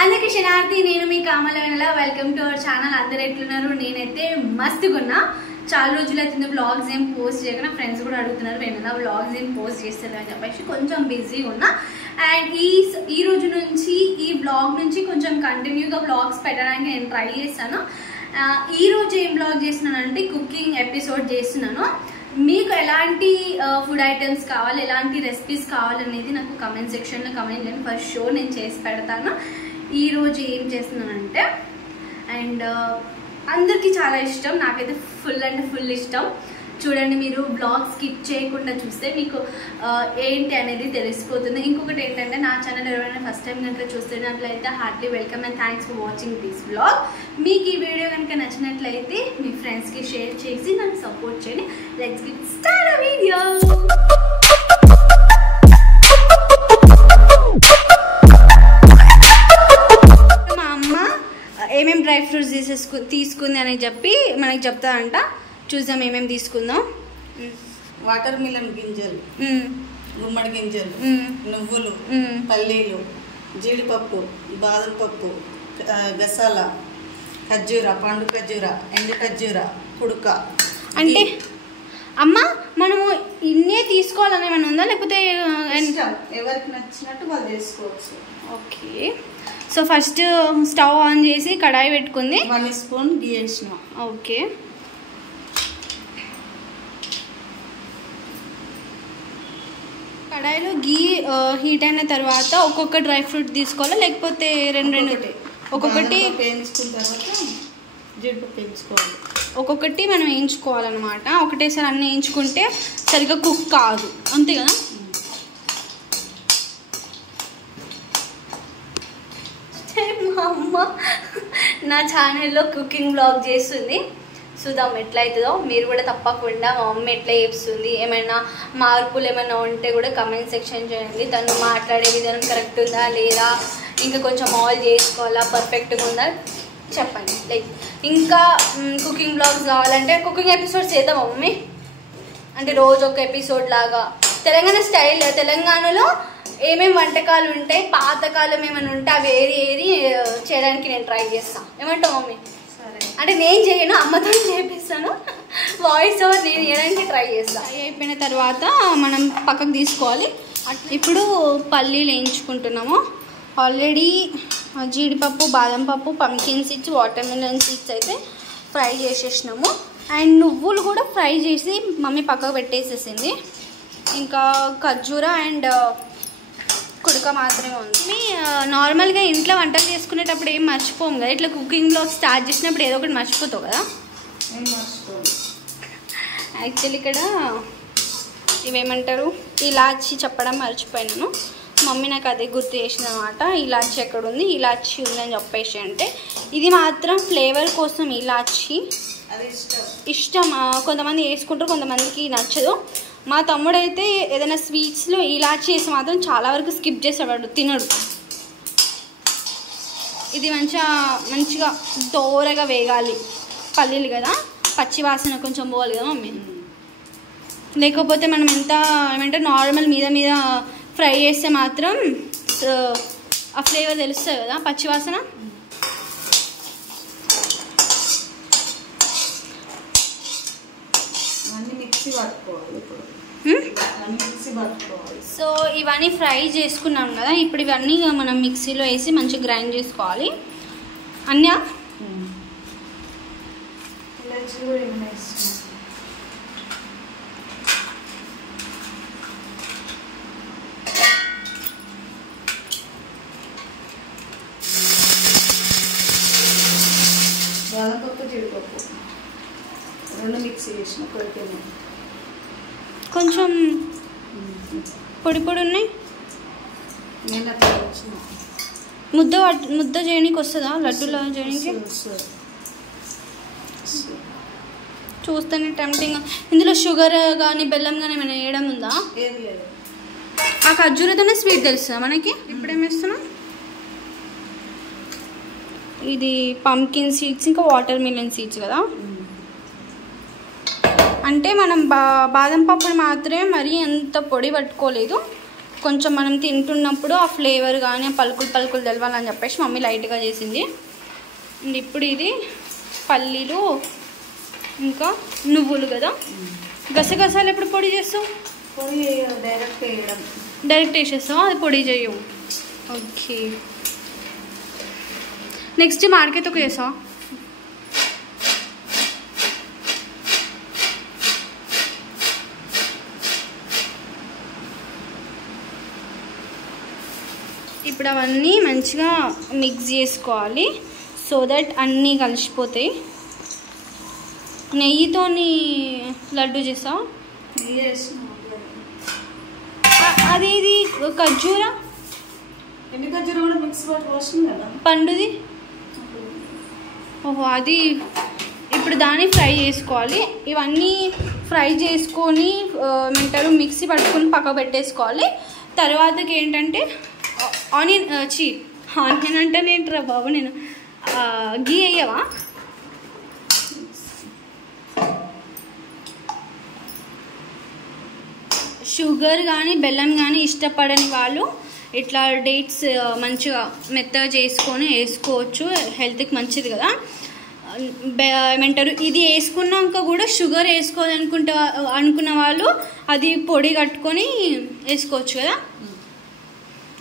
అందరికీ శనార్థి, నేను మీ కామలవేనల. Welcome to our channel. అందరు ఎట్లున్నారు? నేనైతే మస్తుగున్నా. చాలా రోజులు అవుతుంది వ్లాగ్స్ ఏం పోస్ట్ చేయక. ఫ్రెండ్స్ కూడా అడుగుతున్నారు వేనలా వ్లాగ్స్ ఏం పోస్ట్ చేస్తారు అని చెప్పేసి కొంచెం బిజీగా ఉన్నా. అండ్ ఈ రోజు నుంచి ఈ వ్లాగ్ నుంచి కొంచెం కంటిన్యూగా వ్లాగ్స్ పెట్టడానికి నేను ట్రై చేస్తాను. ఈ రోజు ఏం వ్లాగ్ చేస్తున్నానంటే కుకింగ్ ఎపిసోడ్ చేస్తున్నాను. మీకు ఎలాంటి ఫుడ్ ఐటమ్స్ కావాలి, ఎలాంటి రెసిపీస్ కావాలనేది నాకు కమెంట్ సెక్షన్లో కమెంట్ చేయండి. ఫస్ట్ షో నేను చేసి పెడతాను. ఈరోజు ఏం చేస్తున్నానంటే, అండ్ అందరికీ చాలా ఇష్టం, నాకైతే ఫుల్ అంటే ఫుల్ ఇష్టం. చూడండి, మీరు బ్లాగ్ స్కిప్ చేయకుండా చూస్తే మీకు ఏంటి అనేది తెలిసిపోతుంది. ఇంకొకటి ఏంటంటే, నా ఛానల్ ఎవరైనా ఫస్ట్ టైం కనుక చూస్తున్నట్లయితే heartily welcome and thanks for watching this blog. మీకు ఈ వీడియో కనుక నచ్చినట్లయితే మీ ఫ్రెండ్స్కి షేర్ చేసి నన్ను సపోర్ట్ చేయండి. Let's get start video. మా అమ్మ ఏమేమి డ్రై ఫ్రూట్స్ తీసుకుంది అని చెప్పి మనకి చెప్తారంట. చూద్దాం ఏమేమి తీసుకుందాం. వాటర్ మిలన్ గింజలు, గుమ్మడి గింజలు, నువ్వులు, పల్లీలు, జీడిపప్పు, బాదం పప్పు, గసాల, ఖర్జూర, పండు ఖర్జూర, ఎండు ఖర్జూర, కుడుక. అంటే అమ్మ మనము ఇన్నే తీసుకోవాలని ఏమైనా ఉందా, లేకపోతే ఎవరికి నచ్చినట్టు వాళ్ళు చేసుకోవచ్చు. Okay, so first stove on చేసి కడాయి పెట్టుకుంది. 1 స్పూన్ గీ వేసిన. ఓకే, కడాయిలో గీ హీట్ అయిన తర్వాత ఒక్కొక్క డ్రై ఫ్రూట్ తీసుకోవాలా, లేకపోతే రెండు ఒక్కొక్కటి వేయించుకున్న తర్వాత జీడిపప్పు వేయించుకోవాలి. ఒక్కొక్కటి మనం వేయించుకోవాలన్నమాట. ఒకటేసారి అన్నీ వేయించుకుంటే సరిగ్గా కుక్ కాదు, అంతే కదా. మా అమ్మ నా ఛానల్లో కుకింగ్ బ్లాగ్ చేస్తుంది. చూద్దాం ఎట్లయితుందో. మీరు కూడా తప్పకుండా మా మమ్మీ ఎట్లా చేస్తుంది, ఏమైనా మార్పులు ఏమైనా ఉంటే కూడా కమెంట్ సెక్షన్ చేయండి. తను మాట్లాడే విధానం కరెక్ట్ ఉందా లేదా, ఇంకా కొంచెం ఆల్ చేసుకోవాలా, పర్ఫెక్ట్గా ఉందా చెప్పండి. లైక్ ఇంకా కుకింగ్ బ్లాగ్స్ కావాలంటే కుకింగ్ ఎపిసోడ్స్ చేద్దాం మమ్మీ. అంటే రోజు ఒక ఎపిసోడ్ లాగా తెలంగాణ స్టైల్, తెలంగాణలో ఏమేమి వంటకాలు ఉంటాయి, పాతకాలం ఏమైనా ఉంటే అవి ఏరి చేయడానికి నేను ట్రై చేస్తాను. ఏమంటావు మమ్మీ? అంటే నేను చేయను, అమ్మతో చేపిస్తాను. వాయిస్ ఓవర్ నేను చేయడానికి ట్రై చేస్తాను. ఫ్రై అయిపోయిన తర్వాత మనం పక్కకు తీసుకోవాలి. ఇప్పుడు పల్లీలు వేయించుకుంటున్నాము. ఆల్రెడీ జీడిపప్పు, బాదం పప్పు, pumpkin seeds, water melon seeds అయితే ఫ్రై చేసేసినాము. అండ్ నువ్వులు కూడా ఫ్రై చేసి మమ్మీ పక్కకు పెట్టేసేసింది. ఇంకా ఖర్జూర అండ్ కుడుక మాత్రమే ఉంది. నార్మల్గా ఇంట్లో వంటలు చేసుకునేటప్పుడు ఏం మర్చిపోము కదా, ఇట్లా కుకింగ్ బ్లాగ్ స్టార్ట్ చేసినప్పుడు ఏదో ఒకటి మర్చిపోతావు కదా. యాక్చువల్లీ ఇక్కడ ఇవేమంటారు, ఇలాచి చెప్పడం మర్చిపోయినాను. మమ్మీ నాకు అదే గుర్తు చేసింది అనమాట. ఇలాచి ఎక్కడ ఉంది, ఇలాచి ఉందని చెప్పేసి. అంటే ఇది మాత్రం ఫ్లేవర్ కోసం ఇలాచి ఇష్టం. కొంతమంది వేసుకుంటారు, కొంతమందికి నచ్చదు. మా తమ్ముడైతే ఏదైనా స్వీట్స్లో ఇలాచి వేసి మాత్రం చాలా వరకు స్కిప్ చేసేవాడు, తినడు. ఇది మంచిగా దోరగా వేగాలి. పల్లీలు కదా, పచ్చి వాసన కొంచెం పోవాలి కదా మమ్మీ. లేకపోతే మనం ఎంత ఏమంటే నార్మల్ మీద ఫ్రై చేస్తే మాత్రం ఆ ఫ్లేవర్ తెలుస్తుంది కదా, పచ్చి వాసన. సో ఇవన్నీ ఫ్రై చేసుకున్నాం కదా, ఇప్పుడు ఇవన్నీ మనం మిక్సీలో వేసి మంచిగా గ్రైండ్ చేసుకోవాలి. అన్నీ బాదంపప్పు, జీడిపప్పు రెండు మిక్సీ చేసిన. కొంచెం పొడి పొడి ఉన్నాయి. నేను అట్లా వచ్చిన ముద్ద చేయడానికి వస్తుందా, లడ్డూలా చేయడానికి? చూస్తేనే టెంప్టింగ్. ఇందులో షుగర్ కానీ బెల్లం కానీ ఏమైనా వేయడం ఉందా? ఏది లేదు. ఆ ఖర్జూరతోనే స్వీట్ తెలుస్తుందా మనకి? ఇప్పుడు ఏం వేస్తున్నాం? ఇది పంకిన్ సీడ్స్ ఇంకా వాటర్ మిలన్ సీడ్స్ కదా. అంటే మనం బాదం పప్పుని మాత్రమే మరీ ఎంత పొడి పట్టుకోలేదు, కొంచెం మనం తింటున్నప్పుడు ఆ ఫ్లేవర్ కానీ ఆ పలుకులు పలుకులు తెలవాలని చెప్పేసి మమ్మీ లైట్గా చేసింది. అండ్ ఇప్పుడు ఇది పల్లీలు ఇంకా నువ్వులు కదా. గసగసాలు ఎప్పుడు పొడి చేస్తావు? పొడి డైరెక్ట్ వేయడం. డైరెక్ట్ వేసేస్తావు, అది పొడి చేయవు. ఓకే, నెక్స్ట్ మార్కెట్ ఒక చేస్తావా? ఇప్పుడు అవన్నీ మంచిగా మిక్స్ చేసుకోవాలి సో దట్ అన్నీ కలిసిపోతాయి. నెయ్యితోని లడ్డు చేస్తావా? అది ఇది ఖర్జూరా ఎన్ని ఖర్జూరా కూడా మిక్స్ పట్టి వస్తుంది కదా పండుది. ఓహో, అది ఇప్పుడు దాన్ని ఫ్రై చేసుకోవాలి. ఇవన్నీ ఫ్రై చేసుకొని ఏమంటారు మిక్సీ పట్టుకొని పక్క పెట్టేసుకోవాలి. తర్వాతకి ఏంటంటే ఆనియన్ ఆనియన్ అంటే ఏంట్రా బాబు, నేను గీ వేయవా? షుగర్ కానీ బెల్లం కానీ ఇష్టపడని వాళ్ళు ఇట్లా డేట్స్ మంచిగా మెత్తగా చేసుకొని వేసుకోవచ్చు, హెల్త్కి మంచిది కదా. ఏమంటారు ఇది వేసుకున్నాక కూడా షుగర్ అనుకున్న వాళ్ళు అది పొడి కట్టుకొని వేసుకోవచ్చు కదా.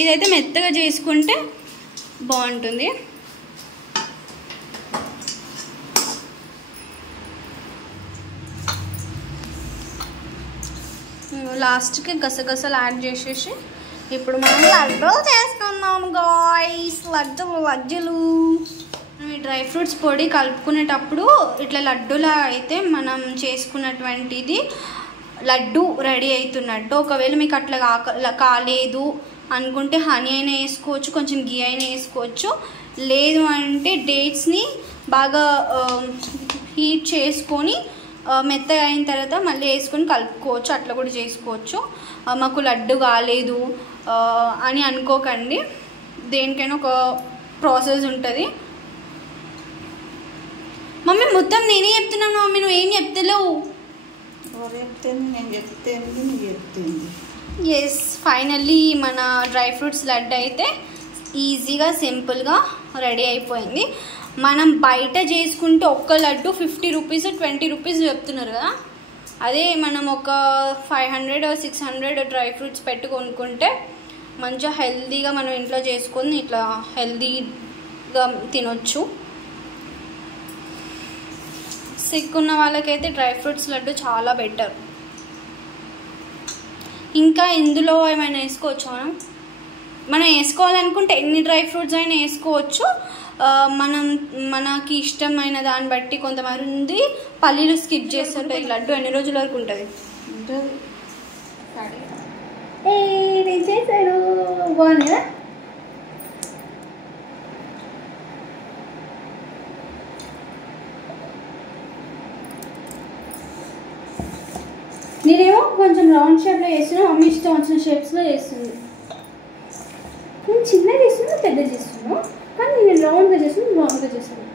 ఇదైతే మెత్తగా చేసుకుంటే బాగుంటుంది. లాస్ట్కి గసగసాలు యాడ్ చేసేసి ఇప్పుడు మనం లడ్డూలు చేసుకుందాం గాయ్స్. లడ్డూలు ఈ డ్రై ఫ్రూట్స్ పొడి కలుపుకునేటప్పుడు ఇట్లా లడ్డూలా అయితే మనం చేసుకున్నటువంటిది లడ్డు రెడీ అవుతున్నట్టు. ఒకవేళ మీకు అట్లా కాలేదు అనుకుంటే హనీ అయినా వేసుకోవచ్చు, కొంచెం గీ అయినా వేసుకోవచ్చు. లేదు అంటే డేట్స్ని బాగా హీట్ చేసుకొని మెత్తగా అయిన తర్వాత మళ్ళీ వేసుకొని కలుపుకోవచ్చు, అట్లా కూడా చేసుకోవచ్చు. మాకు లడ్డు కాలేదు అని అనుకోకండి, దేనికైనా ఒక ప్రాసెస్ ఉంటుంది. మమ్మీ మొత్తం నేనే చెప్తున్నాను మమ్మీ, నువ్వు ఏం చెప్తలేవు. ఎస్, ఫైనల్లీ మన డ్రై ఫ్రూట్స్ లడ్డు అయితే ఈజీగా సింపుల్గా రెడీ అయిపోయింది. మనం బయట చేసుకుంటే ఒక్క లడ్డు 50 రూపీస్ 20 రూపీస్ చెప్తున్నారు కదా. అదే మనం ఒక 500 600 డ్రై ఫ్రూట్స్ పెట్టి కొనుక్కుంటే మంచిగా హెల్తీగా మనం ఇంట్లో చేసుకొని ఇట్లా హెల్తీగా తినొచ్చు. సిక్ ఉన్న వాళ్ళకైతే డ్రై ఫ్రూట్స్ లడ్డు చాలా బెటర్. ఇంకా ఇందులో ఏమైనా వేసుకోవచ్చు, మనం వేసుకోవాలనుకుంటే ఎన్ని డ్రై ఫ్రూట్స్ అయినా వేసుకోవచ్చు. మనకి ఇష్టమైన దాన్ని బట్టి. కొంతమంది పల్లీలు స్కిప్ చేస్తారు. ఈ లడ్డు ఎన్ని రోజుల వరకు ఉంటుంది? చేశాడు బాగుంది. నేనేమో కొంచెం రౌండ్ షేప్లో చేస్తున్నా, మమ్మీ ఇష్టం వచ్చిన షేప్స్లో చేస్తుంది. నేను చిన్నగా చేస్తున్నా, పెద్ద చేస్తున్నాను, కానీ నేను రౌండ్గా చేస్తున్నాను.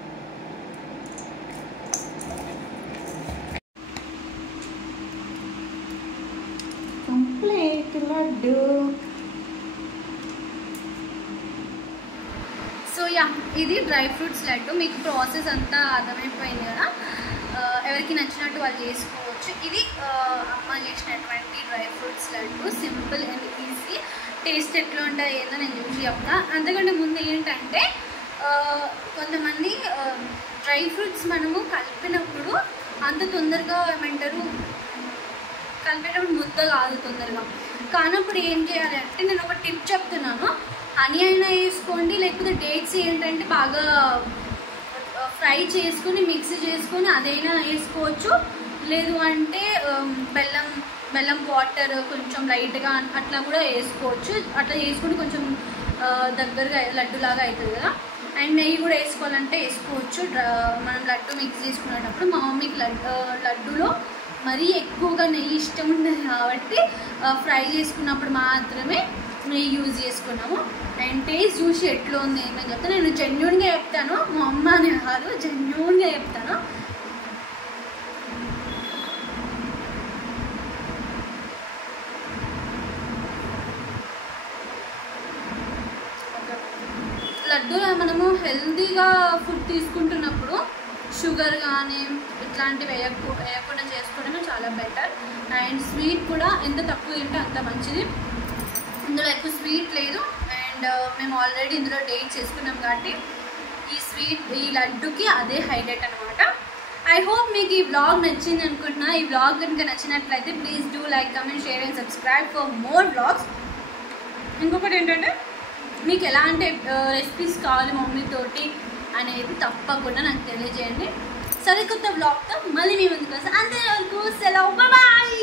కంప్లీట్ లడ్డు. సో యా, ఇది డ్రై ఫ్రూట్స్ లడ్డు. మీకు ప్రాసెస్ అంతా అర్థమైపోయింది కదా. ఎవరికి నచ్చినట్టు వాళ్ళు చేసుకోవచ్చు. ఇది అమ్మ చేసినటువంటి dry fruits laddu, simple and easy. Taste ఎట్లా ఉంటుంది ఏదో నేను చూసి చెప్తా. అంతకంటే ముందు ఏంటంటే కొంతమంది డ్రై ఫ్రూట్స్ మనము కలిపినప్పుడు అంత తొందరగా ఏమంటారు కలిపేటప్పుడు ముద్ద కాదు తొందరగా. కానప్పుడు ఏం చేయాలి అంటే నేను ఒక టిప్ చెప్తున్నాను. హనీ అయినా వేసుకోండి, లేకపోతే డేట్స్ ఏంటంటే బాగా ఫ్రై చేసుకొని మిక్సీ చేసుకొని అదైనా వేసుకోవచ్చు. లేదు అంటే బెల్లం వాటర్ కొంచెం లైట్గా అట్లా కూడా వేసుకోవచ్చు. అట్లా చేసుకుంటే కొంచెం దగ్గరగా లడ్డులాగా అవుతుంది కదా. అండ్ నెయ్యి కూడా వేసుకోవాలంటే వేసుకోవచ్చు. మనం లడ్డు మిక్స్ చేసుకునేటప్పుడు మా మమ్మీకి లడ్డూలో మరీ ఎక్కువగా నెయ్యి ఇష్టం ఉండదు కాబట్టి ఫ్రై చేసుకున్నప్పుడు మాత్రమే నెయ్యి యూజ్ చేసుకున్నాము. అండ్ టేస్ట్ చూసి ఎట్లా ఉంది ఏమని చెప్తాను. నేను జెన్యూన్గా చెప్తాను, మా అమ్మ అనే కాదు, జెన్యూన్గా చెప్తాను. లడ్డూలు మనము హెల్తీగా ఫుడ్ తీసుకుంటున్నప్పుడు షుగర్ కానీ ఇట్లాంటివి వేయకుండా చేసుకోవడమే చాలా బెటర్. అండ్ స్వీట్ కూడా ఎంత తక్కువ తింటే అంత మంచిది. ఇందులో ఎక్కువ స్వీట్ లేదు. అండ్ మేము ఆల్రెడీ ఇందులో డేట్ చేసుకున్నాం కాబట్టి ఈ లడ్డుకి అదే హైలైట్ అనమాట. ఐ హోప్ మీకు ఈ వ్లాగ్ నచ్చింది అనుకుంటున్నా. ఈ వ్లాగ్ కనుక నచ్చినట్లయితే please do like, comment, share and subscribe for more vlogs. ఇంకొకటి ఏంటంటే మీకు ఎలాంటి రెసిపీస్ కావాలి మమ్మీతోటి అనేది తప్పకుండా నాకు తెలియజేయండి. సరికొత్త వ్లాగ్తో మళ్ళీ మీ ముందుకు వస్తాను. అంతవరకు సెలవు, బాయ్.